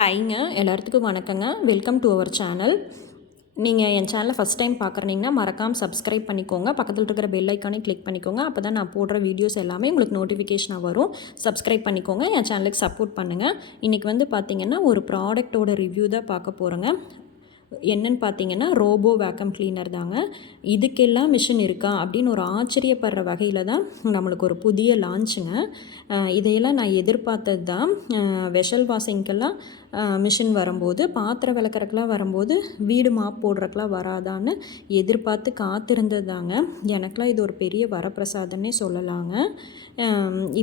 ஹைங்க எல்லாத்துக்கும் வணக்கங்க. Welcome to our channel நீங்கள் என் சேனலை ஃபஸ்ட் டைம் பார்க்குறீங்கன்னா மறக்காமல் சப்ஸ்கிரைப் பண்ணிக்கோங்க. பக்கத்தில் இருக்கிற பெல் ஐக்கானே கிளிக் பண்ணிக்கோங்க. அப்போ தான் நான் போடுற வீடியோஸ் எல்லாமே உங்களுக்கு நோட்டிஃபிகேஷனாக வரும். சப்ஸ்கிரைப் பண்ணிக்கோங்க. என் சேனலுக்கு சப்போர்ட் பண்ணுங்கள் இன்றைக்கி வந்து பார்த்திங்கன்னா ஒரு ப்ராடக்ட்டோட ரிவ்யூ தான் பார்க்க போகிறேங்க என்னன்னு பார்த்தீங்கன்னா ரோபோ வேக்கம் கிளீனர் தாங்க. இதுக்கெல்லாம் மிஷின் இருக்கா அப்படின்னு ஒரு ஆச்சரியப்படுற வகையில் தான் நம்மளுக்கு ஒரு புதிய லான்ச்சுங்க இதையெல்லாம் நான் எதிர்பார்த்தது தான். வெஷல் வாஷிங்க்கெல்லாம் மிஷின் வரும்போது பாத்திரம் விளக்குறக்கெல்லாம் வரும்போது வீடு மாப் போடுறக்கெல்லாம் வராதான்னு எதிர்பார்த்து காத்திருந்தது தாங்க. எனக்கெலாம் இது ஒரு பெரிய வரப்பிரசாதன்னே சொல்லலாங்க.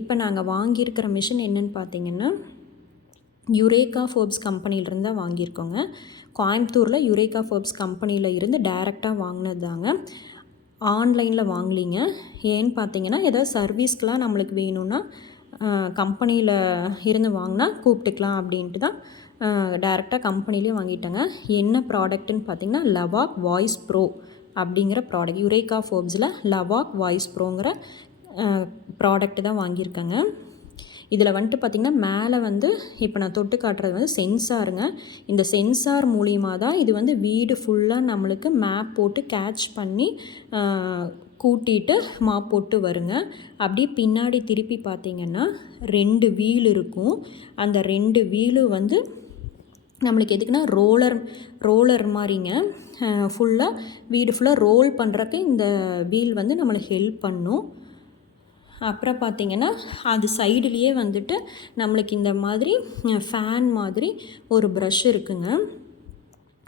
இப்போ நாங்கள் வாங்கியிருக்கிற மிஷின் என்னன்னு பார்த்தீங்கன்னா யுரேகா ஃபோர்ப்ஸ் கம்பெனியிலிருந்து தான் வாங்கியிருக்கோங்க. கோயம்புத்தூரில் யுரேகா ஃபோர்ப்ஸ் கம்பெனியில் இருந்து டைரெக்டாக வாங்கினது தாங்க ஆன்லைனில் வாங்கலிங்க. ஏன்னு பார்த்தீங்கன்னா ஏதாவது சர்வீஸ்க்கெலாம் நம்மளுக்கு வேணும்னா கம்பெனியில் இருந்து வாங்கினா கூப்பிட்டுக்கலாம் அப்படின்ட்டு தான் டைரெக்டாக கம்பெனிலே வாங்கிட்டேங்க. என்ன ப்ராடக்ட்டுன்னு பார்த்தீங்கன்னா லவாக் வாய்ஸ் ப்ரோ அப்படிங்கிற ப்ராடக்ட் யுரேகா ஃபோர்ப்ஸில் லவாக் வாய்ஸ் ப்ரோங்கிற ப்ராடக்ட் தான் வாங்கியிருக்கேங்க. இதில் வந்துட்டு பார்த்திங்கன்னா மேலே வந்து இப்போ நான் தொட்டு காட்டுறது வந்து சென்சாருங்க. இந்த சென்சார் மூலியமாக தான் இது வந்து வீடு ஃபுல்லாக நம்மளுக்கு மேப் போட்டு கேட்ச் பண்ணி கூட்டிட்டு மாப் போட்டு வருங்க. அப்படியே பின்னாடி திருப்பி பார்த்திங்கன்னா ரெண்டு வீல் இருக்கும். அந்த ரெண்டு வீலு வந்து நம்மளுக்கு எதுக்குன்னா ரோலர் ரோலர் மாதிரிங்க. ஃபுல்லாக வீடு ஃபுல்லாக ரோல் பண்ணுறக்கு இந்த வீல் வந்து நம்மளுக்கு ஹெல்ப் பண்ணும். அப்புறம் பார்த்திங்கன்னா அது சைடுலேயே வந்துட்டு நம்மளுக்கு இந்த மாதிரி ஃபேன் மாதிரி ஒரு ப்ரஷ் இருக்குங்க.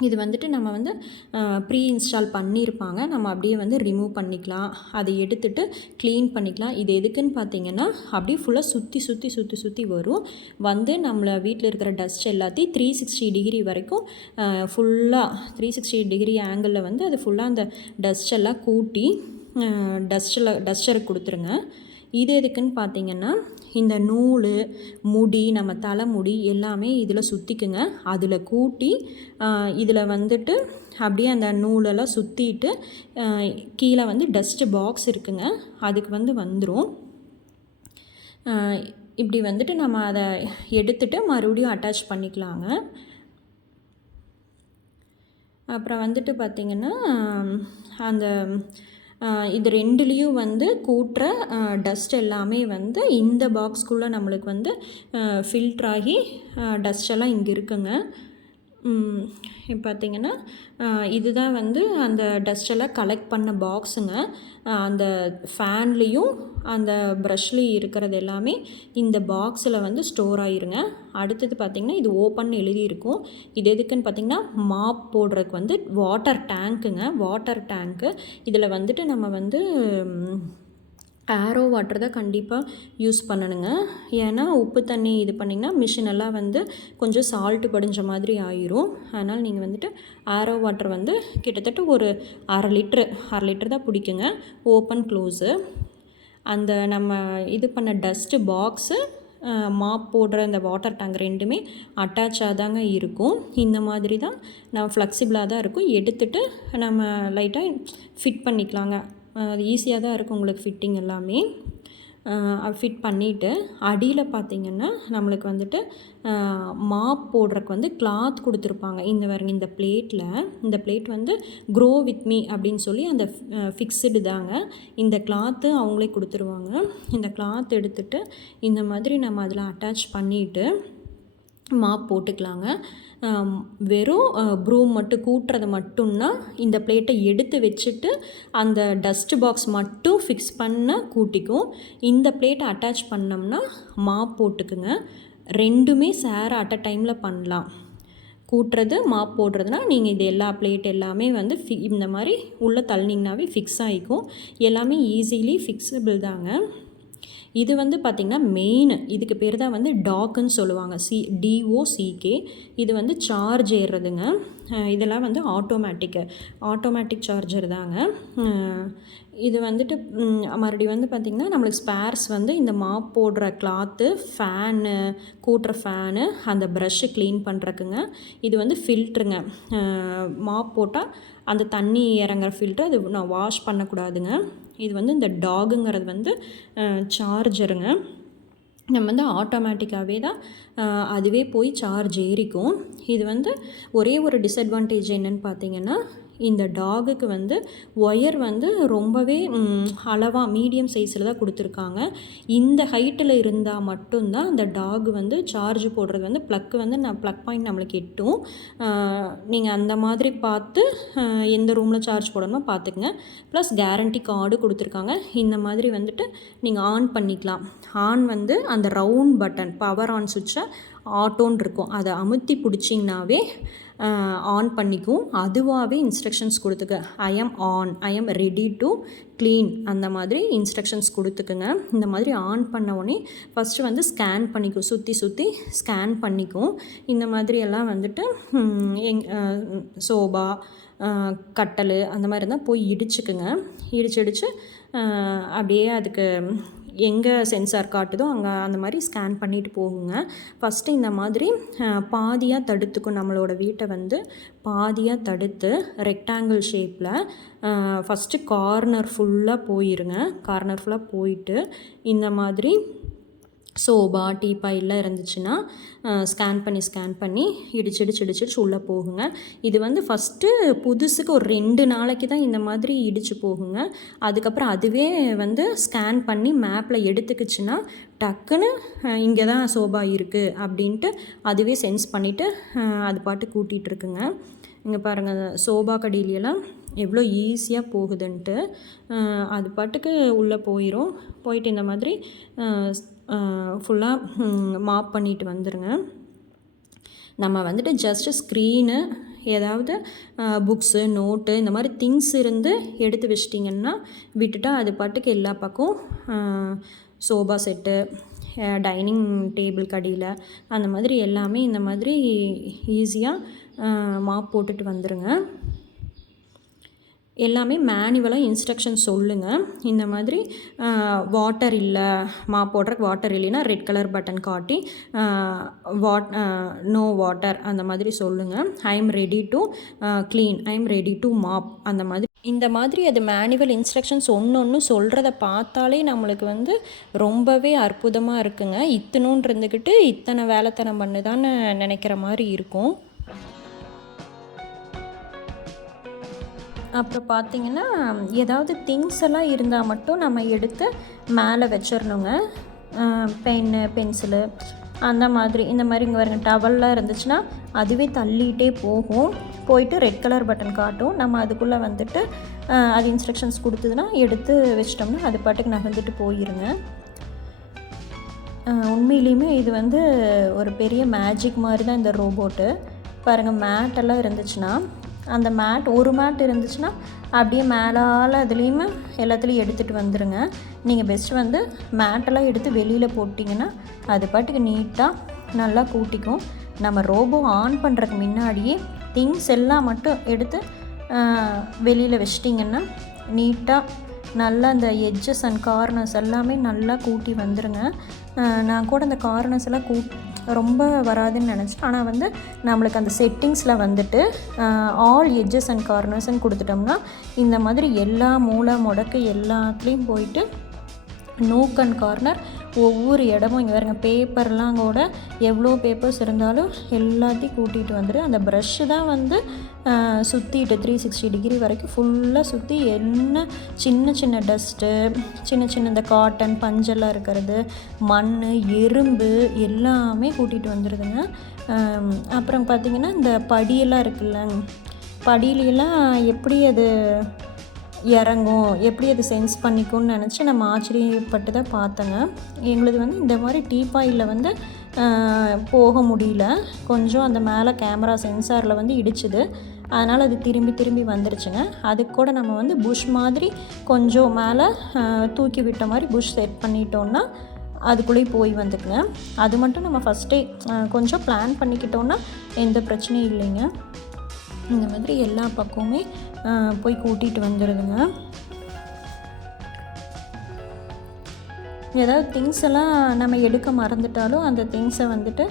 இது வந்துட்டு நம்ம வந்து ப்ரீ இன்ஸ்டால் பண்ணியிருப்பாங்க. நம்ம அப்படியே வந்து ரிமூவ் பண்ணிக்கலாம். அதை எடுத்துட்டு க்ளீன் பண்ணிக்கலாம். இது எதுக்குன்னு பார்த்தீங்கன்னா அப்படியே ஃபுல்லாக சுற்றி சுற்றி சுற்றி சுற்றி வரும். வந்து நம்மளை வீட்டில் இருக்கிற டஸ்ட் எல்லாத்தையும் த்ரீ சிக்ஸ்டி டிகிரி வரைக்கும் ஃபுல்லாக த்ரீ சிக்ஸ்டி டிகிரி ஆங்கிளில் வந்து அது ஃபுல்லாக அந்த டஸ்ட் எல்லாம் கூட்டி டஸ்ட்டில் டஸ்டருக்கு கொடுத்துருங்க. இது எதுக்குன்னு பார்த்தீங்கன்னா இந்த நூல் முடி நம்ம தலைமுடி எல்லாமே இதில் சுற்றிக்குங்க அதில் கூட்டி இதில் வந்துட்டு அப்படியே அந்த நூலெல்லாம் சுற்றிட்டு கீழே வந்து டஸ்ட்டு பாக்ஸ் இருக்குங்க. அதுக்கு வந்து வந்துடும் இப்படி வந்துட்டு நம்ம அதை எடுத்துட்டு மறுபடியும் அட்டாச் பண்ணிக்கலாங்க. அப்புறம் வந்துட்டு பார்த்திங்கன்னா அந்த இது ரெண்டுலேயும் வந்து கூட்டுற டஸ்ட் எல்லாமே வந்து இந்த பாக்ஸ்க்குள்ளே நம்மளுக்கு வந்து ஃபில்ட்ராகி டஸ்ட் எல்லாம் இங்கே இருக்குங்க. பார்த்திங்கன்னா இதுதான் வந்து அந்த டஸ்டெல்லாம் கலெக்ட் பண்ண பாக்ஸுங்க அந்த ஃபேன்லேயும் அந்த ப்ரஷ்லேயும் இருக்கிறது எல்லாமே இந்த பாக்ஸில் வந்து ஸ்டோர் ஆயிருங்க. அடுத்தது பார்த்திங்கன்னா இது ஓப்பன் எழுதியிருக்கும். இது எதுக்குன்னு பார்த்திங்கன்னா மாப் போடுறதுக்கு வந்து வாட்டர் டேங்க்குங்க வாட்டர் டேங்க்கு இதில் வந்துட்டு நம்ம வந்து ஆரோ வாட்டர் தான் கண்டிப்பாக யூஸ் பண்ணணுங்க. ஏன்னா உப்பு தண்ணி இது பண்ணிங்கன்னா மிஷின் எல்லாம் வந்து கொஞ்சம் சால்ட்டு படிஞ்ச மாதிரி ஆயிரும். அதனால் நீங்கள் வந்துட்டு ஆரோ வாட்டர் வந்து கிட்டத்தட்ட ஒரு அரை லிட்ரு அரை லிட்ரு தான் பிடிக்குங்க. ஓப்பன் க்ளோஸு அந்த நம்ம இது பண்ண டஸ்ட்டு பாக்ஸு மாப் போடுற இந்த வாட்டர் டேங்க் ரெண்டுமே அட்டாச்சாக தாங்க இருக்கும். இந்த மாதிரி தான் நம்ம ஃப்ளெக்சிபிளாக தான் இருக்கும். எடுத்துகிட்டு நம்ம லைட்டாக ஃபிட் பண்ணிக்கலாங்க. அது ஈஸியாக தான் இருக்கும் உங்களுக்கு ஃபிட்டிங் எல்லாமே. ஃபிட் பண்ணிவிட்டு அடியில் பார்த்திங்கன்னா நம்மளுக்கு வந்துட்டு மாப் போடுறக்கு வந்து கிளாத் கொடுத்துருப்பாங்க. இந்த பாருங்க இந்த பிளேட்டில் இந்த பிளேட் வந்து க்ரோ வித் மீ அப்படின்னு சொல்லி அந்த ஃபிக்ஸ்டு தாங்க. இந்த கிளாத்து அவங்களே கொடுத்துருவாங்க. இந்த கிளாத் எடுத்துகிட்டு இந்த மாதிரி நம்ம அதில் அட்டாச் பண்ணிவிட்டு மாப் போட்டுக்கலாங்க. வெறும் ப்ரூம் மட்டும் கூட்டுறது மட்டும்னா இந்த பிளேட்டை எடுத்து வச்சுட்டு அந்த டஸ்ட் பாக்ஸ் மட்டும் ஃபிக்ஸ் பண்ண கூட்டிக்கும். இந்த பிளேட்டை அட்டாச் பண்ணோம்னா மாப் போட்டுக்குங்க. ரெண்டுமே சேர அட் அ டைமில் பண்ணலாம். கூட்டுறது மாப் போடுறதுனா நீங்கள் இது எல்லா பிளேட் எல்லாமே வந்து ஃபி இந்த மாதிரி உள்ளே தள்ளினீங்கனாவே ஃபிக்ஸ் ஆகிக்கும் எல்லாமே ஈஸிலி ஃபிக்ஸபிள் தாங்க. இது வந்து பார்த்திங்கன்னா மெயின் இதுக்கு பேர் தான் வந்து டாக்குன்னு சொல்லுவாங்க. சி டிஓசிகே இது வந்து சார்ஜ் ஏறுறதுங்க. இதெல்லாம் வந்து ஆட்டோமேட்டிக்கு ஆட்டோமேட்டிக் சார்ஜர் தாங்க. இது வந்துட்டு மறுபடியும் வந்து பார்த்திங்கன்னா நம்மளுக்கு ஸ்பேர்ஸ் வந்து இந்த மாப் போடுற கிளாத்து ஃபேனு கூட்டுற ஃபேனு அந்த ப்ரஷ்ஷு க்ளீன் பண்ணுறக்குங்க இது வந்து ஃபில்ட்ருங்க மாப் போட்டால் அந்த தண்ணி இறங்குற ஃபில்ட்ரு அது நான் வாஷ் பண்ணக்கூடாதுங்க. இது வந்து இந்த டாகுங்கிறது வந்து சார்ஜருங்க நம்ம வந்து ஆட்டோமேட்டிக்காகவே தான் அதுவே போய் சார்ஜ் ஏறிக்கும். இது வந்து ஒரே ஒரு டிஸ்அட்வான்டேஜ் என்னன்னு பார்த்தீங்கன்னா இந்த டாகுக்கு வந்து ஒயர் வந்து ரொம்பவே அளவாக மீடியம் சைஸில் தான் கொடுத்துருக்காங்க. இந்த ஹைட்டில் இருந்தால் மட்டும்தான் அந்த டாக் வந்து சார்ஜ் போடுறது வந்து ப்ளக்கு வந்து நான் ப்ளக் பாயிண்ட் நம்மளுக்கு எட்டும். நீங்கள் அந்த மாதிரி பார்த்து எந்த ரூமில் சார்ஜ் போடணுமோ பார்த்துக்குங்க. ப்ளஸ் கேரண்டி கார்டு கொடுத்துருக்காங்க. இந்த மாதிரி வந்துட்டு நீங்கள் ஆன் பண்ணிக்கலாம். ஆன் வந்து அந்த ரவுண்ட் பட்டன் பவர் ஆன் சுவிட்சை ஆட்டோன்னு இருக்கும். அதை அமுத்தி பிடிச்சிங்கனாவே ஆன் பண்ணிக்கும். அதுவாகவே instructions கொடுத்துக்க. I am on I am ready to clean அந்த மாதிரி இன்ஸ்ட்ரக்ஷன்ஸ் கொடுத்துக்குங்க. இந்த மாதிரி ஆன் பண்ண உடனே ஃபஸ்ட்டு வந்து ஸ்கேன் பண்ணிக்கும். சுற்றி சுற்றி ஸ்கேன் பண்ணிக்கும். இந்த மாதிரி எல்லாம் வந்துட்டு எங் சோபா கட்டல் அந்த மாதிரி இருந்தால் போய் இடிச்சுக்குங்க. இடிச்சு இடித்து அப்படியே அதுக்கு எங்கே சென்சார் காட்டுதோ அங்கே அந்த மாதிரி ஸ்கேன் பண்ணிட்டு போகுங்க. ஃபஸ்ட்டு இந்த மாதிரி பாதியாக தடுத்துக்கும் நம்மளோட வீட்டை வந்து பாதியாக தடுத்து ரெக்டாங்கிள் ஷேப்பில் ஃபஸ்ட்டு கார்னர் ஃபுல்லாக போயிருங்க. கார்னர் ஃபுல்லாக போயிட்டு இந்த மாதிரி சோபா டீப்பாயெல்லாம் இருந்துச்சுன்னா ஸ்கேன் பண்ணி ஸ்கேன் பண்ணி இடிச்சு இடிச்சு இடிச்சிடிச்சு உள்ளே போகுங்க. இது வந்து ஃபஸ்ட்டு புதுசுக்கு ஒரு ரெண்டு நாளைக்கு தான் இந்த மாதிரி இடிச்சு போகுங்க. அதுக்கப்புறம் அதுவே வந்து ஸ்கேன் பண்ணி மேப்பில் எடுத்துக்கிச்சுன்னா டக்குன்னு இங்கே தான் சோபா இருக்குது அப்படின்ட்டு அதுவே சென்ஸ் பண்ணிவிட்டு அது பாட்டு கூட்டிகிட்டு இருக்குங்க. இங்கே பாருங்கள் சோபா கடியிலெல்லாம் எவ்வளோ ஈஸியாக போகுதுன்ட்டு அது பாட்டுக்கு உள்ளே போயிடும் போயிட்டு இந்த மாதிரி ஃபுல்லாக மாப் பண்ணிட்டு வந்துடுங்க நம்ம வந்துட்டு ஜஸ்ட்டு ஸ்க்ரீனு ஏதாவது புக்ஸு நோட்டு இந்த மாதிரி திங்ஸ் இருந்து எடுத்து வச்சிட்டிங்கன்னா விட்டுட்டா அது பாட்டுக்கு எல்லா பக்கம் சோபா செட்டு டைனிங் டேபிள் கடியில் அந்த மாதிரி எல்லாமே இந்த மாதிரி ஈஸியாக மாப் போட்டுட்டு வந்துடுங்க எல்லாமே மேனுவலாக இன்ஸ்ட்ரக்ஷன் சொல்லுங்கள் இந்த மாதிரி வாட்டர் இல்லை மா போடுறக்கு வாட்டர் இல்லைன்னா ரெட் கலர் பட்டன் காட்டி வாட் நோ வாட்டர் அந்த மாதிரி சொல்லுங்கள் I am ready to clean I am ready to mop அந்த மாதிரி. இந்த மாதிரி அது மேனுவல் இன்ஸ்ட்ரக்ஷன்ஸ் ஒன்று ஒன்று சொல்கிறத பார்த்தாலே நம்மளுக்கு வந்து ரொம்பவே அற்புதமாக இருக்குங்க. இத்தனுன்னு இருந்துக்கிட்டு இத்தனை வேலைத்தனம் பண்ணுதான்னு நினைக்கிற மாதிரி இருக்கும். அப்புறம் பார்த்திங்கன்னா ஏதாவது திங்ஸ் எல்லாம் இருந்தால் மட்டும் நம்ம எடுத்து மேலே வச்சிடணுங்க பென்னு பென்சிலு அந்த மாதிரி. இந்த மாதிரி இங்கே பாருங்க டவல்லாம் இருந்துச்சுன்னா அதுவே தள்ளிகிட்டே போகும். போயிட்டு ரெட் கலர் பட்டன் காட்டும். நம்ம அதுக்குள்ளே வந்துட்டு அது இன்ஸ்ட்ரக்ஷன்ஸ் கொடுத்ததுன்னா எடுத்து வச்சிட்டோம்னா அது பாட்டுக்கு நகர்ந்துட்டு போயிருங்க. உண்மையிலையுமே இது வந்து ஒரு பெரிய மேஜிக் மாதிரி தான் இந்த ரோபோட்டு பாருங்கள் மேட்டெல்லாம் இருந்துச்சுன்னா அந்த மேட் ஒரு மேட் இருந்துச்சுன்னா அப்படியே மேலால் அதுலேயுமே எல்லாத்துலேயும் எடுத்துகிட்டு வந்துடுங்க நீங்கள் பெஸ்ட் வந்து மேட்டெல்லாம் எடுத்து வெளியில் போட்டிங்கன்னா அது பாட்டுக்கு நீட்டாக நல்லா கூட்டிக்கும். நம்ம ரோபோ ஆன் பண்ணுறதுக்கு முன்னாடியே திங்ஸ் எல்லாம் மட்டும் எடுத்து வெளியில் வச்சிட்டிங்கன்னா நீட்டாக நல்லா அந்த எட்ஜஸ் அண்ட் கார்னர்ஸ் எல்லாமே நல்லா கூட்டி வந்துடுங்க நான் கூட அந்த கார்னர்ஸ் எல்லாம் கூ ரொம்ப வராதுன்னு நினச்சேன். ஆனால் வந்து நம்மளுக்கு அந்த செட்டிங்ஸில் வந்துட்டு ஆல் எட்ஜஸ் அண்ட் கார்னர்ஸ்ன்னு கொடுத்துட்டோம்னா இந்த மாதிரி எல்லா மூளை முடக்கு எல்லாத்துலேயும் போயிட்டு நோக் அண்ட் கார்னர் ஒவ்வொரு இடமும் இங்கே பாருங்க பேப்பர்லாம் கூட எவ்வளோ பேப்பர்ஸ் இருந்தாலும் எல்லாத்தையும் கூட்டிகிட்டு வந்துடு அந்த ப்ரஷ்ஷு தான் வந்து சுற்றிட்டு த்ரீ சிக்ஸ்டி டிகிரி வரைக்கும் ஃபுல்லாக சுற்றி என்ன சின்ன சின்ன டஸ்ட்டு சின்ன சின்ன இந்த காட்டன் பஞ்செல்லாம் இருக்கிறது மண் எறும்பு எல்லாமே கூட்டிகிட்டு வந்துடுதுங்க அப்புறம் பார்த்திங்கன்னா இந்த படியெல்லாம் இருக்குல்ல படியிலலாம் எப்படி அது இறங்கும். எப்படி அது சென்ஸ் பண்ணிக்கும்னு நினச்சி நம்ம ஆச்சரியப்பட்டு தான் பார்த்தேங்க. எங்களுது வந்து இந்த மாதிரி டீப்பாயில் வந்து போக முடியல. கொஞ்சம் அந்த மேலே கேமரா சென்சாரில் வந்து இடிச்சுது. அதனால் அது திரும்பி திரும்பி வந்துருச்சுங்க. அதுக்கு கூட நம்ம வந்து புஷ் மாதிரி கொஞ்சம் மேலே தூக்கி விட்ட மாதிரி புஷ் செட் பண்ணிட்டோன்னா அதுக்குள்ளேயே போய் வந்துக்குங்க. அது மட்டும் நம்ம ஃபஸ்ட்டே கொஞ்சம் பிளான் பண்ணிக்கிட்டோன்னா எந்த பிரச்சனையும் இல்லைங்க. இந்த மாதிரி எல்லா பக்கமுமே போய் கூட்டிகிட்டு வந்துடுதுங்க ஏதாவது திங்ஸ் எல்லாம் நம்ம எடுக்க மறந்துட்டாலும் அந்த திங்ஸை வந்துட்டு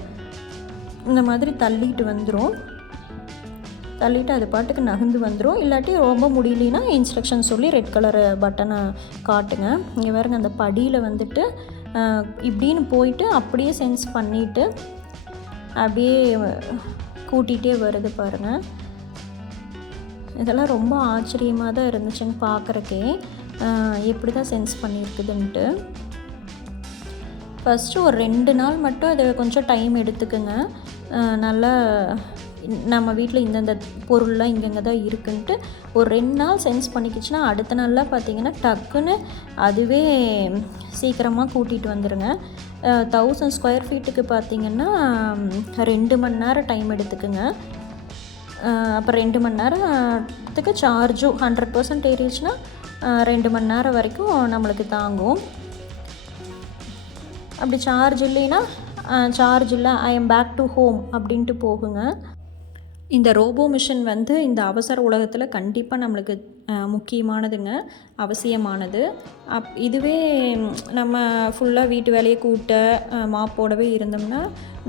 இந்த மாதிரி தள்ளிட்டு வந்துடும் தள்ளிட்டு அது பாட்டுக்கு நகர்ந்து வந்துடும் இல்லாட்டி ரொம்ப முடியலனா இன்ஸ்ட்ரக்ஷன் சொல்லி ரெட் கலர் பட்டனை காட்டுங்க. இங்கே பாருங்க அந்த படியில் வந்துட்டு இப்படின்னு போயிட்டு அப்படியே சென்ஸ் பண்ணிவிட்டு அப்படியே கூட்டிகிட்டே வருது பாருங்கள் இதெல்லாம் ரொம்ப ஆச்சரியமாக தான் இருந்துச்சுங்க பார்க்குறக்கே எப்படி தான் சென்ஸ் பண்ணியிருக்குதுன்ட்டு. ஃபஸ்ட்டு ஒரு ரெண்டு நாள் மட்டும் அதை கொஞ்சம் டைம் எடுத்துக்குங்க. நல்லா நம்ம வீட்டில் இந்தந்த பொருள்லாம் இங்கங்கே தான் இருக்குன்ட்டு ஒரு ரெண்டு நாள் சென்ஸ் பண்ணிக்கிச்சுன்னா அடுத்த நாளில் பார்த்தீங்கன்னா டக்குன்னு அதுவே சீக்கிரமாக கூட்டிகிட்டு வந்துடுங்க தௌசண்ட் ஸ்கொயர் ஃபீட்டுக்கு பார்த்தீங்கன்னா ரெண்டு மணி நேரம் டைம் எடுத்துக்குங்க. அப்புறம் ரெண்டு மணி நேரத்துக்கு சார்ஜும் ஹண்ட்ரட் பர்சன்ட் ஏறிச்சுன்னா ரெண்டு மணி நேரம் வரைக்கும் நம்மளுக்கு தாங்கும். அப்படி சார்ஜ் இல்லைன்னா சார்ஜ் இல்லை I am back to home அப்படின்ட்டு போகுங்க. இந்த ரோபோ மிஷின் வந்து இந்த அவசர உலகத்தில் கண்டிப்பாக நம்மளுக்கு முக்கியமானதுங்க அவசியமானது. அப் இதுவே நம்ம ஃபுல்லாக வீட்டு வேலையை கூட்ட மாப்போடவே இருந்தோம்னா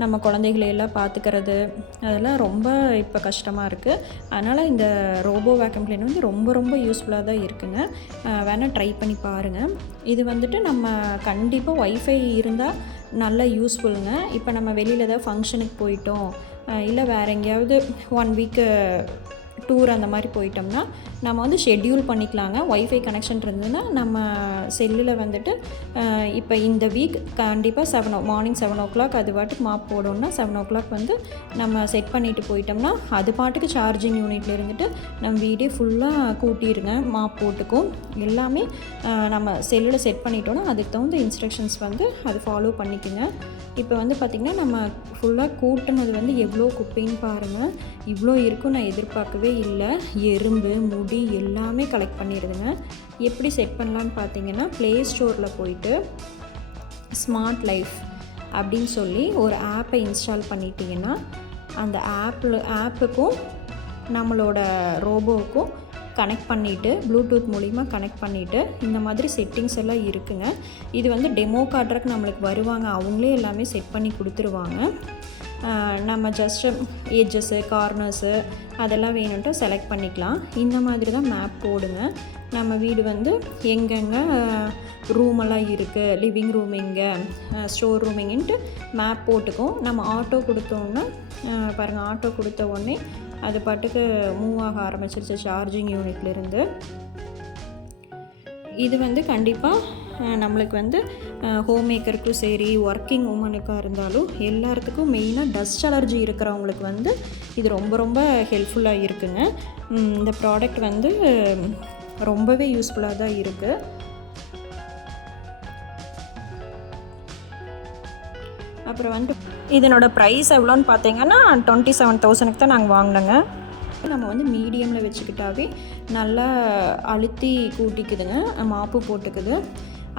நம்ம குழந்தைகளையெல்லாம் பார்த்துக்கிறது அதெல்லாம் ரொம்ப இப்போ கஷ்டமாக இருக்குது அதனால் இந்த ரோபோ வேக்கம் கிளீன் வந்து ரொம்ப ரொம்ப யூஸ்ஃபுல்லாக தான் இருக்குங்க. வேணால் ட்ரை பண்ணி பாருங்கள் இது வந்துட்டு நம்ம கண்டிப்பாக ஒய்ஃபை இருந்தால் நல்ல யூஸ்ஃபுல்லுங்க இப்போ நம்ம வெளியில் ஏதாவது ஃபங்க்ஷனுக்கு போயிட்டோம் இல்லை வேறு எங்கேயாவது ஒன் வீக்கு டூர் அந்த மாதிரி போயிட்டோம்னா நம்ம வந்து ஷெட்யூல் பண்ணிக்கலாங்க. ஒய்ஃபை கனெக்ஷன் இருந்ததுன்னா நம்ம செல்லில் வந்துட்டு இப்போ இந்த வீக் கண்டிப்பாக seven o morning seven o'clock அது பாட்டுக்கு மாப் போடணும்னா செவன் ஓ கிளாக் வந்து நம்ம செட் பண்ணிவிட்டு போயிட்டோம்னா அது பாட்டுக்கு சார்ஜிங் யூனிட்டில் இருந்துட்டு நம்ம வீடே ஃபுல்லாக கூட்டிடுங்க மாப் போட்டுக்கும். எல்லாமே நம்ம செல்லில் செட் பண்ணிட்டோன்னா அதுக்கு தகுந்த இன்ஸ்ட்ரக்ஷன்ஸ் வந்து அது ஃபாலோ பண்ணிக்கோங்க. இப்போ வந்து பார்த்திங்கன்னா நம்ம ஃபுல்லாக கூட்டினது வந்து எவ்வளோ குப்பைன்னு பாருங்கள் இவ்வளோ இருக்கும் நான் எதிர்பார்க்கவே இல்லை எறும்பு முடி எல்லாமே கலெக்ட் பண்ணிடுதுங்க எப்படி செட் பண்ணலான்னு பார்த்தீங்கன்னா ப்ளே ஸ்டோரில் போயிட்டு ஸ்மார்ட் லைஃப் அப்படின்னு சொல்லி ஒரு ஆப்பை இன்ஸ்டால் பண்ணிட்டீங்கன்னா அந்த ஆப்பில் ஆப்புக்கும் நம்மளோட ரோபோவுக்கும் கனெக்ட் பண்ணிவிட்டு ப்ளூடூத் மூலிமா கனெக்ட் பண்ணிவிட்டு இந்த மாதிரி செட்டிங்ஸ் எல்லாம் இருக்குங்க. இது வந்து டெமோ காட்டுறக்கு நம்மளுக்கு வருவாங்க. அவங்களே எல்லாமே செட் பண்ணி கொடுத்துருவாங்க. நம்ம ஜஸ்ட்டு ஏஜஸ்ஸு கார்னர்ஸு அதெல்லாம் வேணுன்ட்டு செலக்ட் பண்ணிக்கலாம். இந்த மாதிரி தான் மேப் போடுங்க. நம்ம வீடு வந்து எங்கெங்கே ரூமெல்லாம் இருக்குது லிவிங் ரூம் எங்கே ஸ்டோர் ரூம் எங்கேன்ட்டு மேப் போட்டுக்கும். நம்ம ஆட்டோ கொடுத்தோன்னா பாருங்கள் ஆட்டோ கொடுத்த உடனே அது பாட்டுக்கு மூவ் ஆக ஆரம்பிச்சிருச்சு சார்ஜிங் யூனிட்லேருந்து இது வந்து கண்டிப்பாக நம்மளுக்கு வந்து ஹோம் மேக்கருக்கும் சரி ஒர்க்கிங் உமனுக்காக இருந்தாலும் எல்லாத்துக்கும் மெயினாக டஸ்ட் அலர்ஜி இருக்கிறவங்களுக்கு வந்து இது ரொம்ப ரொம்ப ஹெல்ப்ஃபுல்லாக இருக்குங்க. இந்த ப்ராடக்ட் வந்து ரொம்பவே யூஸ்ஃபுல்லாக தான் இருக்குது அப்புறம் வந்துட்டு இதனோட ப்ரைஸ் எவ்வளோன்னு பார்த்தீங்கன்னா டுவெண்ட்டி செவன் தௌசண்ட்க்கு தான் நாங்கள் வாங்கினோங்க. நம்ம வந்து மீடியமில் வச்சுக்கிட்டாவே நல்லா அழுத்தி கூட்டிக்குதுங்க. மாப்பு போட்டுக்குது.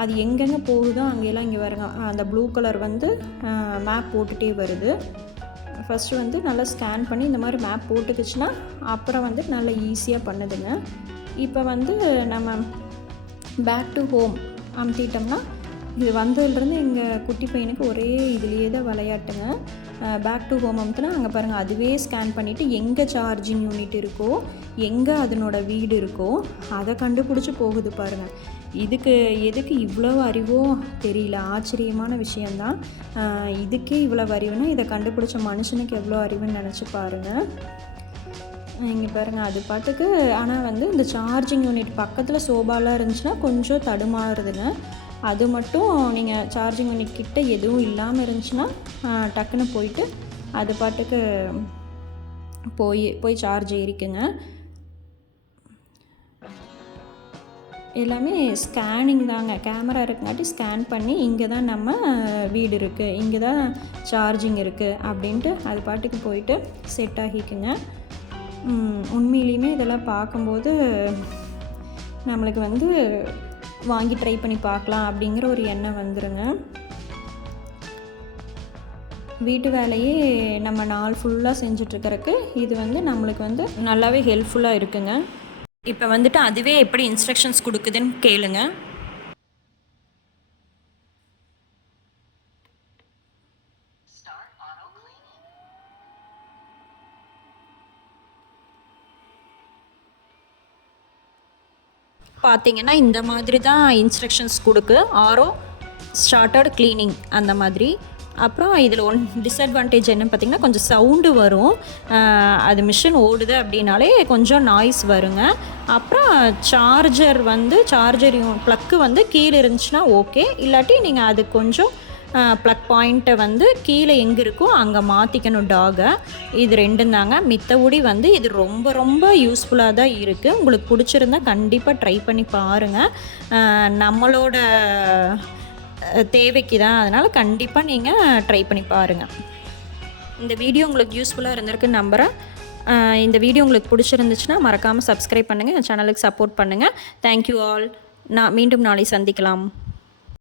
அது எங்கெங்கே போகுதோ அங்கெல்லாம் இங்கே வருங்க. அந்த ப்ளூ கலர் வந்து மேப் போட்டுகிட்டே வருது. ஃபஸ்ட்டு வந்து நல்லா ஸ்கேன் பண்ணி இந்த மாதிரி மேப் போட்டுக்குச்சுன்னா அப்புறம் வந்து நல்லா ஈஸியாக பண்ணுதுங்க. இப்போ வந்து நம்ம பேக் டு ஹோம் அமுத்திட்டோம்னா இது வந்ததுலேருந்து எங்கள் குட்டி பையனுக்கு ஒரே இதுலேயே தான் விளையாட்டுங்க. பேக் டு ஹோம் அமுத்துனா அங்கே பாருங்கள் அதுவே ஸ்கேன் பண்ணிவிட்டு எங்கே சார்ஜிங் யூனிட் இருக்கோ எங்கே அதனோட வீடு இருக்கோ அதை கண்டுபிடிச்சி போகுது பாருங்கள் இதுக்கு எதுக்கு இவ்வளோ அறிவோ? தெரியல. ஆச்சரியமான விஷயந்தான் இதுக்கே இவ்வளோ அறிவுனா இதை கண்டுபிடிச்ச மனுஷனுக்கு எவ்வளோ அறிவுன்னு நினச்சி பாருங்கள் இங்கே பாருங்கள் அது பாட்டுக்கு ஆனால் வந்து இந்த சார்ஜிங் யூனிட் பக்கத்தில் சோபாலாம் இருந்துச்சுன்னா கொஞ்சம் தடுமாறுதுங்க. அது மட்டும் நீங்கள் சார்ஜிங் யூனிட் எதுவும் இல்லாமல் இருந்துச்சுன்னா டக்குன்னு போயிட்டு அது பாட்டுக்கு போய் போய் சார்ஜ் ஏறிக்குங்க. எல்லாமே ஸ்கேனிங் தாங்க. கேமரா இருக்குங்காட்டி ஸ்கேன் பண்ணி இங்கே தான் நம்ம வீடு இருக்குது இங்கே தான் சார்ஜிங் இருக்குது அப்படின்ட்டு அது பாட்டுக்கு போயிட்டு செட் ஆகிக்குங்க. உண்மையிலையுமே இதெல்லாம் பார்க்கும்போது நம்மளுக்கு வந்து வாங்கி ட்ரை பண்ணி பார்க்கலாம் அப்படிங்கிற ஒரு எண்ணம் வந்துடுங்க வீட்டு வேலையே நம்ம நாள் ஃபுல்லாக செஞ்சிட்ருக்கறக்கு இது வந்து நம்மளுக்கு வந்து நல்லாவே ஹெல்ப்ஃபுல்லாக இருக்குங்க. இப்போ வந்துட்டு அதுவே எப்படி இன்ஸ்ட்ரக்ஷன்ஸ் கொடுக்குதுன்னு கேளுங்கள் பார்த்தீங்கன்னா இந்த மாதிரி தான் இன்ஸ்ட்ரக்ஷன்ஸ் கொடுக்கு. ஆரோ ஸ்டார்டட் க்ளீனிங் அந்த மாதிரி. அப்புறம் இதில் ஒன் டிஸ்அட்வான்டேஜ் என்னன்னு பார்த்தீங்கன்னா கொஞ்சம் சவுண்டு வரும். அது மிஷின் ஓடுது அப்படின்னாலே கொஞ்சம் நாய்ஸ் வருங்க. அப்புறம் சார்ஜர் வந்து சார்ஜர் ப்ளக்கு வந்து கீழே இருந்துச்சுன்னா ஓகே இல்லாட்டி நீங்கள் அது கொஞ்சம் ப்ளக் பாயிண்ட்டை வந்து கீழே எங்கே இருக்கோ அங்கே மாற்றிக்கணும் டாகை இது ரெண்டும் தாங்க. மித்தபடி வந்து இது ரொம்ப ரொம்ப யூஸ்ஃபுல்லாக தான் இருக்குது உங்களுக்கு பிடிச்சிருந்தா கண்டிப்பாக ட்ரை பண்ணி பாருங்கள் நம்மளோட தேவைக்கு தான். அதனால் கண்டிப்பாக நீங்கள் ட்ரை பண்ணி பாருங்கள் இந்த வீடியோ உங்களுக்கு யூஸ்ஃபுல்லாக இருந்திருக்குன்னு நம்புகிறேன் இந்த வீடியோ உங்களுக்கு பிடிச்சிருந்துச்சுன்னா மறக்காமல் சப்ஸ்கிரைப் பண்ணுங்கள் என் சேனலுக்கு சப்போர்ட் பண்ணுங்கள் தேங்க்யூ ஆல் நான் மீண்டும் நாளை சந்திக்கலாம்.